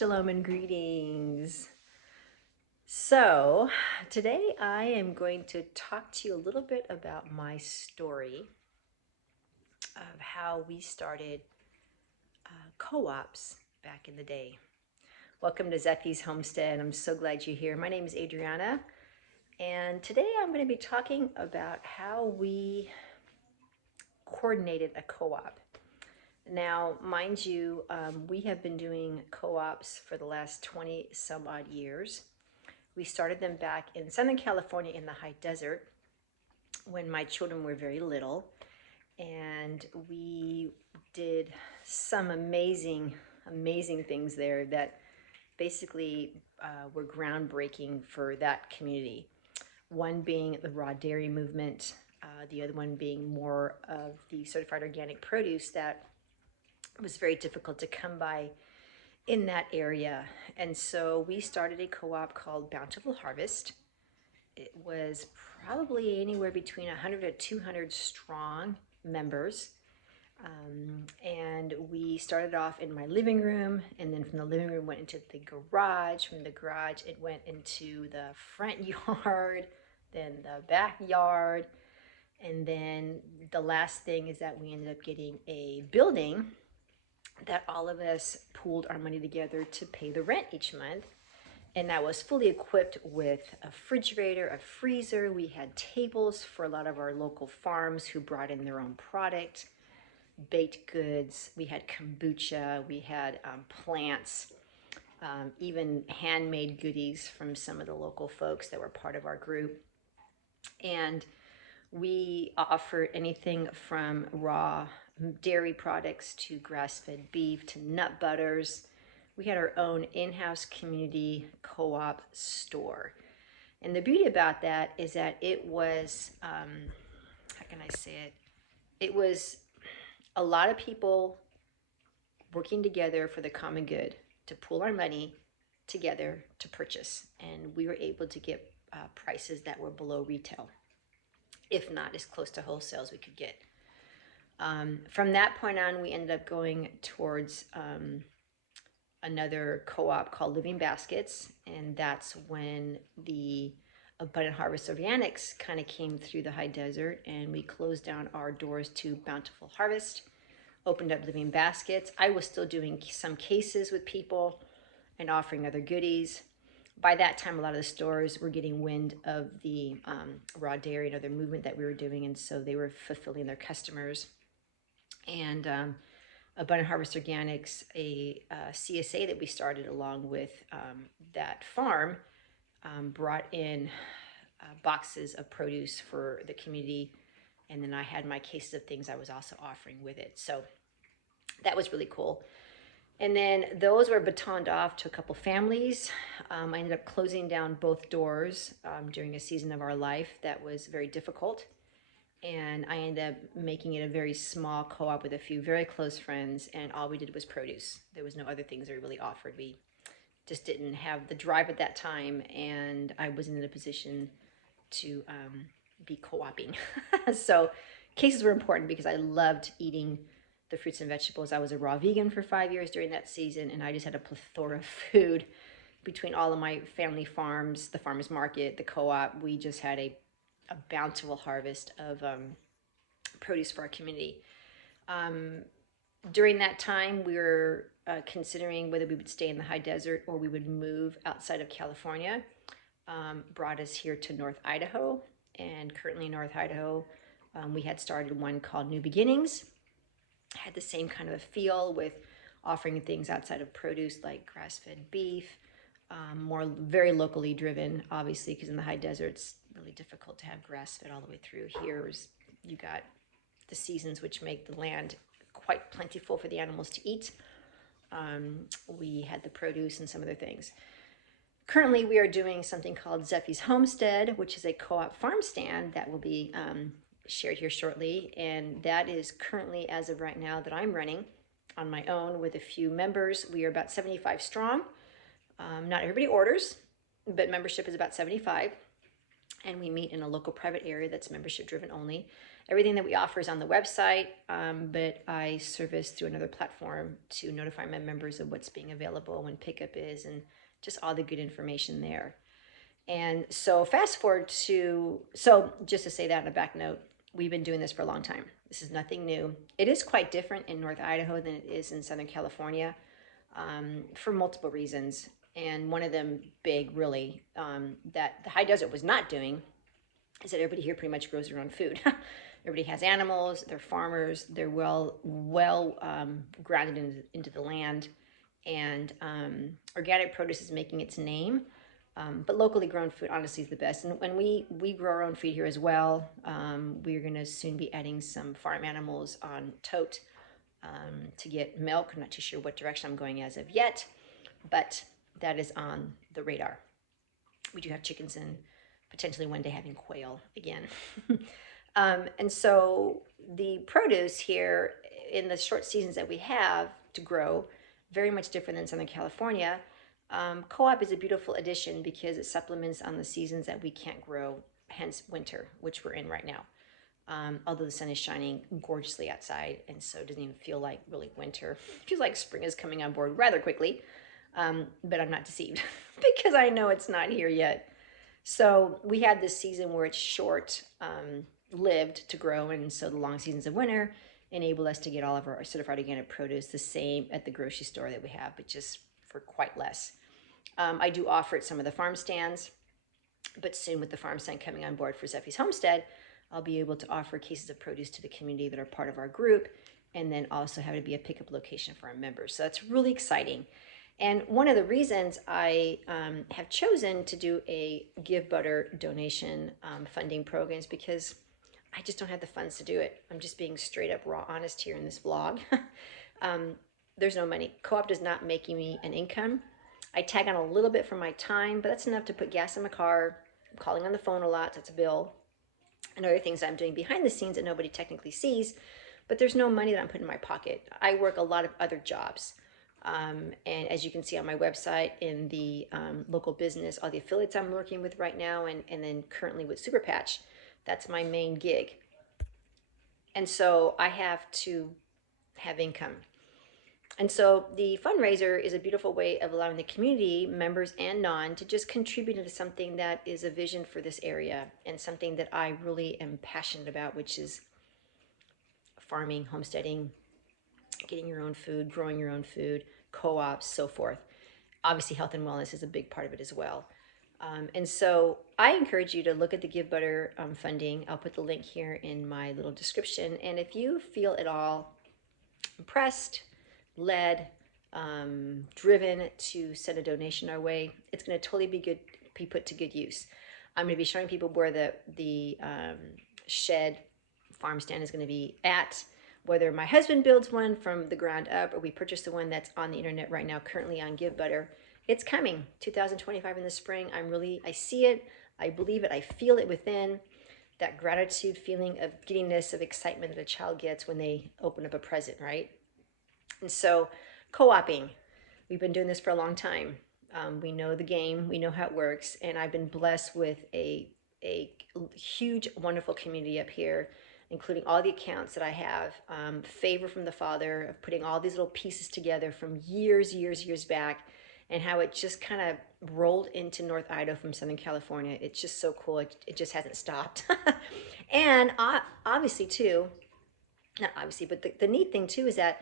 Shalom and greetings. So, today I am going to talk to you a little bit about my story of how we started co-ops back in the day. Welcome to Zephy's Homestead. I'm so glad you're here. My name is Adriana, and today I'm going to be talking about how we coordinated a co-op. Now, mind you, we have been doing co-ops for the last 20 some odd years. We started them back in Southern California in the high desert when my children were very little, and we did some amazing things there that basically were groundbreaking for that community. One being the raw dairy movement, the other one being more of the certified organic produce that was very difficult to come by in that area. And so we started a co-op called Bountiful Harvest. It was probably anywhere between 100 to 200 strong members. And we started off in my living room, and then from the living room went into the garage. From the garage, it went into the front yard, then the backyard. And then the last thing is that we ended up getting a building that all of us pooled our money together to pay the rent each month. And that was fully equipped with a refrigerator, a freezer. We had tables for a lot of our local farms who brought in their own product, baked goods. We had kombucha. We had plants, even handmade goodies from some of the local folks that were part of our group. And we offered anything from raw dairy products to grass-fed beef to nut butters. We had our own in-house community co-op store. And the beauty about that is that it was, how can I say it? It was a lot of people working together for the common good to pool our money together to purchase. And we were able to get prices that were below retail, if not as close to wholesale as we could get. From that point on, we ended up going towards another co-op called Living Baskets, and that's when the Abundant Harvest Organics kind of came through the high desert, and we closed down our doors to Bountiful Harvest, opened up Living Baskets. I was still doing some cases with people and offering other goodies. By that time, a lot of the stores were getting wind of the raw dairy and other movement that we were doing, and so they were fulfilling their customers. And Abundant Harvest Organics, a CSA that we started along with that farm, brought in boxes of produce for the community. And then I had my cases of things I was also offering with it. So that was really cool. And then those were batoned off to a couple families. I ended up closing down both doors during a season of our life that was very difficult. And I ended up making it a very small co-op with a few very close friends, and all we did was produce. There was no other things that we really offered. We just didn't have the drive at that time, and I wasn't in a position to be co-oping. So cases were important because I loved eating the fruits and vegetables. I was a raw vegan for 5 years during that season, and I just had a plethora of food between all of my family farms, the farmers market, the co-op. We just had a bountiful harvest of produce for our community. During that time, we were considering whether we would stay in the high desert or we would move outside of California. Brought us here to North Idaho, and currently in North Idaho, we had started one called New Beginnings. Had the same kind of a feel with offering things outside of produce like grass-fed beef, more very locally driven, obviously, because in the high desert it's really difficult to have grass-fed all the way through. Here you got the seasons which make the land quite plentiful for the animals to eat. We had the produce and some other things. Currently, we are doing something called Zephy's Homestead, which is a co-op farm stand that will be shared here shortly. And that is currently, as of right now, that I'm running on my own with a few members. We are about 75 strong. Not everybody orders, but membership is about 75. and we meet in a local private area that's membership driven only. Everything that we offer is on the website, but I service through another platform to notify my members of what's being available, when pickup is, and just all the good information there. And so fast forward to, so just to say that on a back note, we've been doing this for a long time. This is nothing new. It is quite different in North Idaho than it is in Southern California, for multiple reasons. And one of them big, really, that the high desert was not doing is that everybody here pretty much grows their own food. Everybody has animals, they're farmers, they're well grounded into the land, and organic produce is making its name. But locally grown food honestly is the best. And when we grow our own feed here as well, we're going to soon be adding some farm animals on tote to get milk. I'm not too sure what direction I'm going as of yet, but that is on the radar. We do have chickens and potentially one day having quail again. And so the produce here in the short seasons that we have to grow, very much different than Southern California. Co-op is a beautiful addition because it supplements on the seasons that we can't grow, hence winter, which we're in right now. Although the sun is shining gorgeously outside, and so it doesn't even feel like really winter. It feels like spring is coming on board rather quickly, but I'm not deceived because I know it's not here yet. So we had this season where it's short lived to grow, and so the long seasons of winter enable us to get all of our certified organic produce the same at the grocery store that we have, but just for quite less. I do offer at some of the farm stands, but soon with the farm stand coming on board for Zephy's Homestead, I'll be able to offer cases of produce to the community that are part of our group, and then also have it be a pickup location for our members. So that's really exciting. And one of the reasons I have chosen to do a Give Butter donation funding program is because I just don't have the funds to do it. I'm just being straight up raw honest here in this vlog. There's no money. Co-op does not make me an income. I tag on a little bit from my time, but that's enough to put gas in my car. I'm calling on the phone a lot, that's a bill. And other things I'm doing behind the scenes that nobody technically sees, but there's no money that I'm putting in my pocket. I work a lot of other jobs. And as you can see on my website, in the local business, all the affiliates I'm working with right now, and then currently with Super Patch, that's my main gig. And so I have to have income. And so the fundraiser is a beautiful way of allowing the community, members and non, to just contribute into something that is a vision for this area and something that I really am passionate about, which is farming, homesteading, getting your own food, growing your own food, co-ops, so forth. Obviously, health and wellness is a big part of it as well. And so I encourage you to look at the Give Butter funding. I'll put the link here in my little description. And if you feel at all impressed, led, driven to send a donation our way, it's going to totally be put to good use. I'm going to be showing people where the shed farm stand is going to be at, whether my husband builds one from the ground up or we purchase the one that's on the internet right now, currently on Give Butter. It's coming 2025 in the spring. I see it, I believe it, I feel it within. That gratitude feeling of giddiness, of excitement that a child gets when they open up a present, right? And so co-oping, we've been doing this for a long time. We know the game, we know how it works, and I've been blessed with a huge, wonderful community up here, including all the accounts that I have, favor from the Father of putting all these little pieces together from years back, and how it just kind of rolled into North Idaho from Southern California. It's just so cool. It just hasn't stopped. And obviously too, not obviously, but the neat thing too is that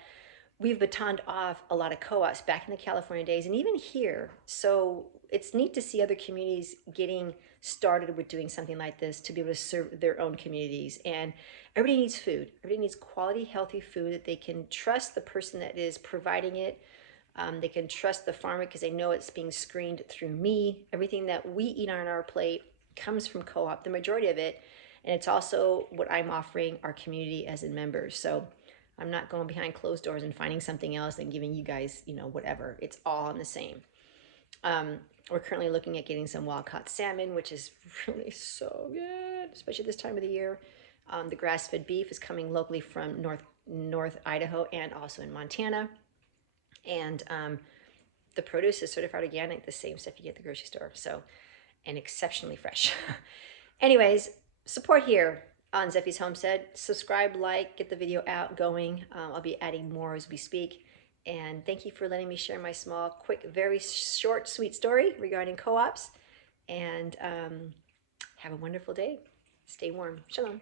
we've batoned off a lot of co-ops back in the California days and even here. So it's neat to see other communities getting started with doing something like this to be able to serve their own communities. And everybody needs food. Everybody needs quality, healthy food that they can trust the person that is providing it. They can trust the farmer because they know it's being screened through me. Everything that we eat on our plate comes from co-op, the majority of it. And it's also what I'm offering our community as in members. So I'm not going behind closed doors and finding something else and giving you guys, whatever. It's all in the same. We're currently looking at getting some wild caught salmon, which is really so good, especially this time of the year. The grass-fed beef is coming locally from North Idaho and also in Montana. And the produce is certified organic, the same stuff you get at the grocery store. So, and exceptionally fresh. Anyways, support here on Zephy's Homestead. Subscribe, like, get the video out going. I'll be adding more as we speak. And thank you for letting me share my small, quick, very short, sweet story regarding co-ops. And have a wonderful day. Stay warm. Shalom.